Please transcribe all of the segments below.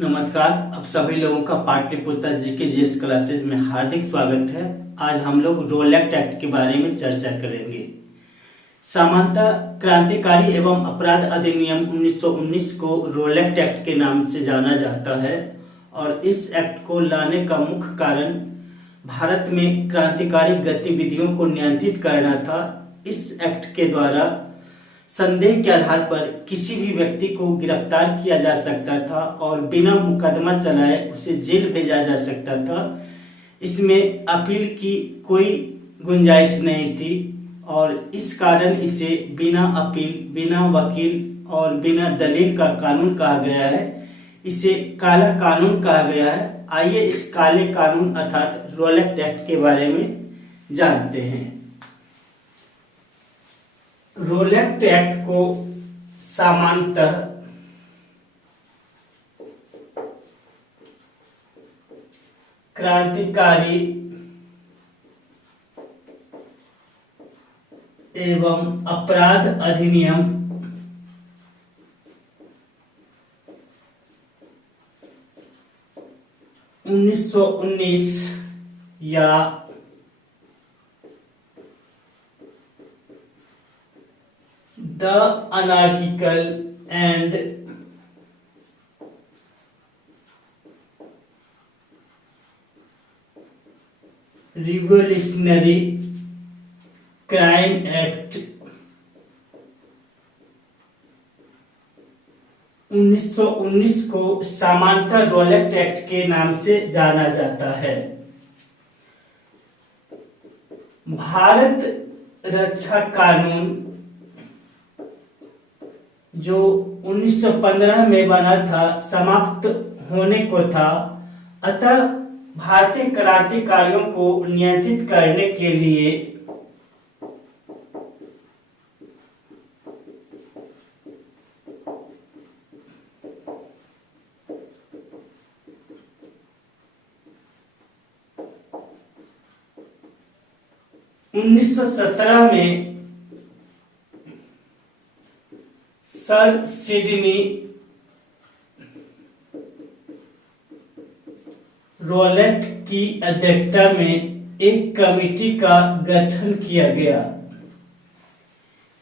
नमस्कार। आप सभी लोगों का पाटलिपुत्र जीके जीएस क्लासेस में हार्दिक स्वागत है। आज हम लोग रोल एक्ट के बारे में चर्चा करेंगे। सामान्यतः क्रांतिकारी एवं अपराध अधिनियम 1919 को रोल एक्ट के नाम से जाना जाता है और इस एक्ट को लाने का मुख्य कारण भारत में क्रांतिकारी गतिविधियों को नियंत्रित करना था। इस एक्ट के द्वारा संदेह के आधार पर किसी भी व्यक्ति को गिरफ्तार किया जा सकता था और बिना मुकदमा चलाए उसे जेल भेजा जा सकता था। इसमें अपील की कोई गुंजाइश नहीं थी और इस कारण इसे बिना अपील, बिना वकील और बिना दलील का कानून कहा गया है। इसे काला कानून कहा गया है। आइए इस काले कानून अर्थात रोलेट एक्ट के बारे में जानते हैं। रोलेट एक्ट को सामान्यतः क्रांतिकारी एवं अपराध अधिनियम 1919 या The Anarchical and Revolutionary Crime Act 1919 को सामान्यतः रोलेट एक्ट के नाम से जाना जाता है। भारत रक्षा कानून जो 1915 में बना था समाप्त होने को था, अतः भारतीय क्रांतिकारियों को नियंत्रित करने के लिए उन्नीस 1917 में सर सिडनी रोलेट की अध्यक्षता में एक कमेटी का गठन किया गया।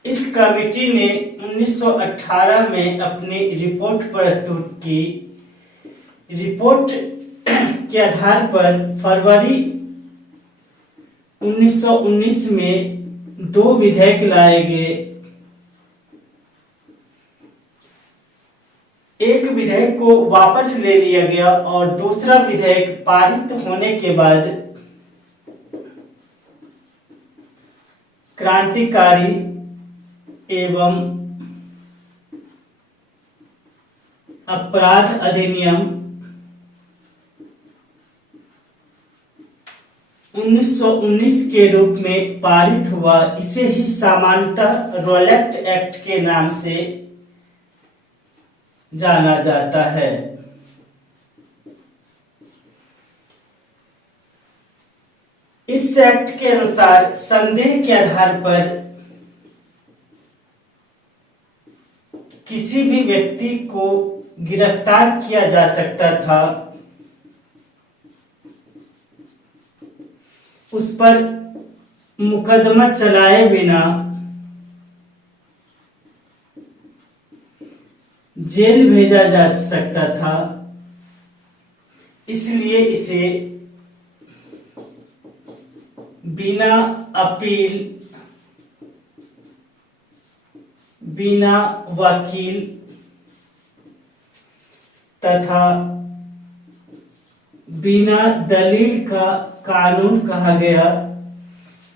इस कमेटी ने 1918 में अपनी रिपोर्ट प्रस्तुत की। रिपोर्ट के आधार पर फरवरी 1919 में 2 विधेयक लाए गए। एक विधेयक को वापस ले लिया गया और दूसरा विधेयक पारित होने के बाद क्रांतिकारी एवं अपराध अधिनियम 1919 के रूप में पारित हुआ। इसे ही सामान्यतः रोलेट एक्ट के नाम से जाना जाता है। इस एक्ट के अनुसार संदेह के आधार पर किसी भी व्यक्ति को गिरफ्तार किया जा सकता था। उस पर मुकदमा चलाए बिना जेल भेजा जा सकता था। इसलिए इसे बिना अपील, बिना वकील तथा बिना दलील का कानून कहा गया।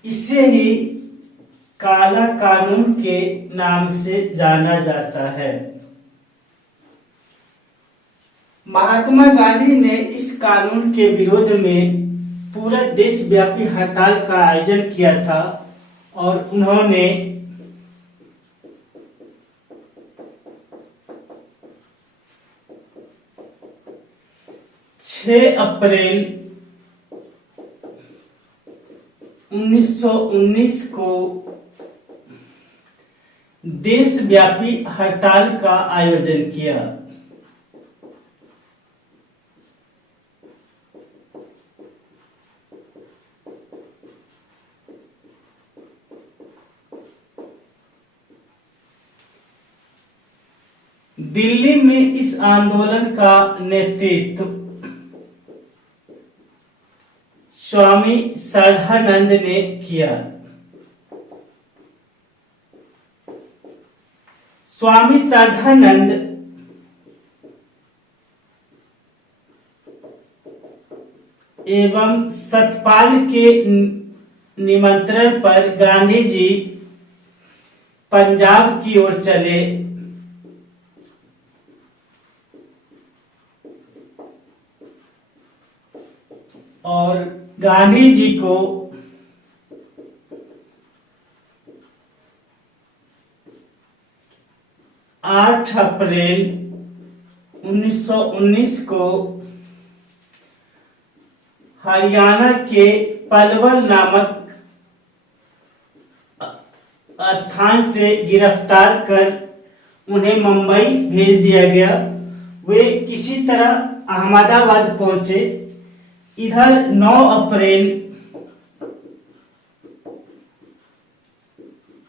इसे ही काला कानून के नाम से जाना जाता है। महात्मा गांधी ने इस कानून के विरोध में पूरा देशव्यापी हड़ताल का आयोजन किया था और उन्होंने 6 अप्रैल 1919 को देशव्यापी हड़ताल का आयोजन किया। दिल्ली में इस आंदोलन का नेतृत्व स्वामी श्रद्धानंद ने किया। स्वामी श्रद्धानंद एवं सतपाल के निमंत्रण पर गांधी जी पंजाब की ओर चले। और गांधी जी को 8 अप्रैल 1919 को हरियाणा के पलवल नामक स्थान से गिरफ्तार कर उन्हें मुंबई भेज दिया गया। वे किसी तरह अहमदाबाद पहुंचे। इधर 9 अप्रैल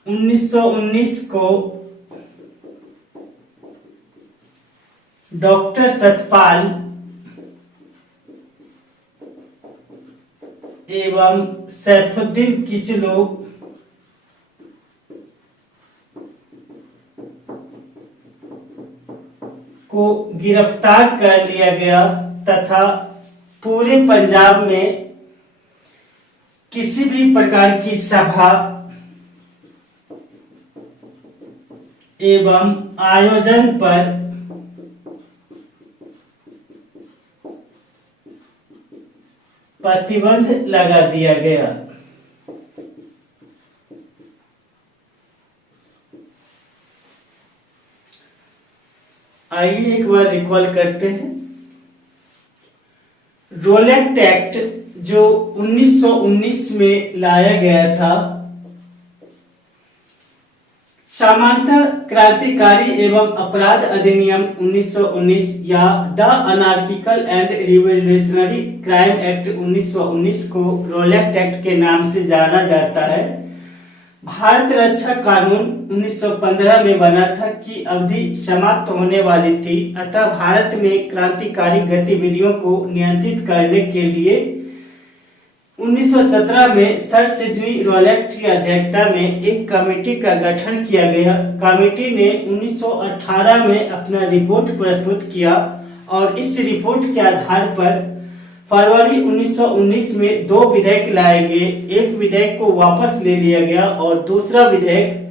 1919 को डॉक्टर सतपाल एवं सैफुद्दीन किचलू को गिरफ्तार कर लिया गया तथा पूरे पंजाब में किसी भी प्रकार की सभा एवं आयोजन पर प्रतिबंध लगा दिया गया। आइए एक बार रिकॉल करते हैं। रोलेक्ट एक्ट जो 1919 में लाया गया था, सामान्यतः क्रांतिकारी एवं अपराध अधिनियम 1919 या the anarchical and revolutionary crime act 1919 को रोलेक्ट एक्ट के नाम से जाना जाता है। भारत रक्षा कानून 1915 में बना था कि अवधि समाप्त होने वाली थी, अतः भारत में क्रांतिकारी गतिविधियों को नियंत्रित करने के लिए 1917 में सर सिडनी रोलेक्ट की अध्यक्षता में एक कमेटी का गठन किया गया। कमेटी ने 1918 में अपना रिपोर्ट प्रस्तुत किया और इस रिपोर्ट के आधार पर फरवरी 1919 में 2 विधेयक लाए गए। एक विधेयक को वापस ले लिया गया और दूसरा विधेयक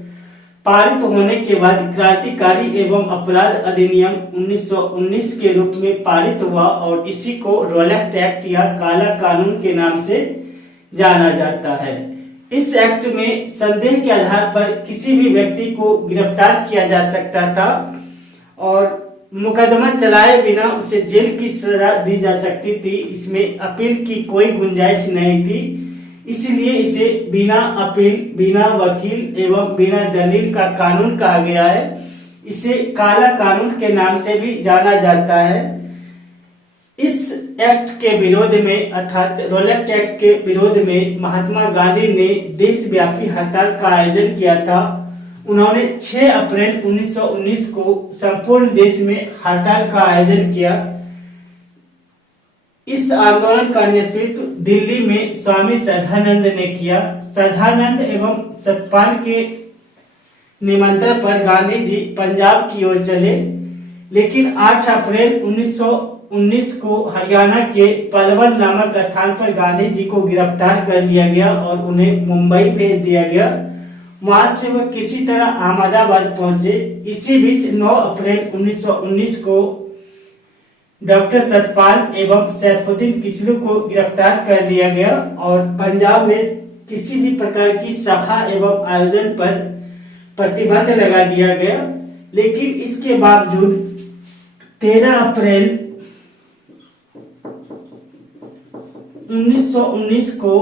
पारित होने के बाद क्रांतिकारी एवं अपराध अधिनियम 1919 के रूप में पारित हुआ और इसी को रोलेक्ट एक्ट या काला कानून के नाम से जाना जाता है। इस एक्ट में संदेह के आधार पर किसी भी व्यक्ति को गिरफ्तार किया जा सकता था और मुकदमा चलाए बिना उसे जेल की सजा दी जा सकती थी। इसमें अपील की कोई गुंजाइश नहीं थी, इसलिए इसे बिना अपील, बिना वकील एवं बिना दलील का कानून कहा गया है। इसे काला कानून के नाम से भी जाना जाता है। इस एक्ट के विरोध में अर्थात रोलेक्ट एक्ट के विरोध में महात्मा गांधी ने देशव्यापी हड़ताल का आयोजन किया था। उन्होंने 6 अप्रैल 1919 को संपूर्ण देश में हड़ताल का आयोजन किया। इस आंदोलन का नेतृत्व दिल्ली में स्वामी श्रद्धानंद ने किया। श्रद्धानंद एवं सतपाल के निमंत्रण पर गांधी जी पंजाब की ओर चले, लेकिन 8 अप्रैल 1919 को हरियाणा के पलवल नामक स्थान पर गांधी जी को गिरफ्तार कर लिया गया और उन्हें मुंबई भेज दिया गया। वहां से वह किसी तरह अहमदाबाद पहुंचे। इसी बीच 9 अप्रैल 1919 को डॉक्टर सतपाल एवं सैफुद्दीन किचलू को गिरफ्तार कर लिया गया और पंजाब में किसी भी प्रकार की सभा एवं आयोजन पर प्रतिबंध लगा दिया गया। लेकिन इसके बावजूद 13 अप्रैल 1919 को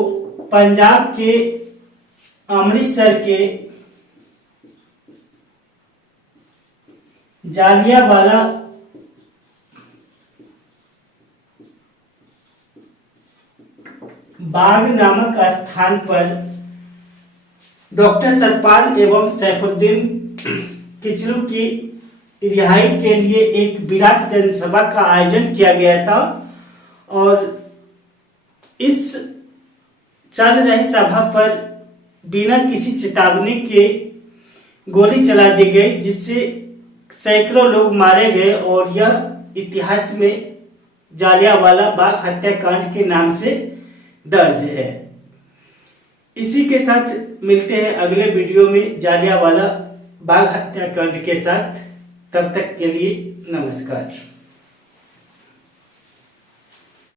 पंजाब के अमृतसर के जालियांवाला बाग नामक स्थान पर डॉक्टर सतपाल एवं सैफुद्दीन किचलू की रिहाई के लिए एक विराट जनसभा का आयोजन किया गया था और इस चल रही सभा पर बिना किसी चेतावनी के गोली चला दी गई, जिससे सैकड़ों लोग मारे गए और यह इतिहास में जालियांवाला बाग हत्याकांड के नाम से दर्ज है। इसी के साथ मिलते हैं अगले वीडियो में जालियांवाला बाग हत्याकांड के साथ। तब तक के लिए नमस्कार।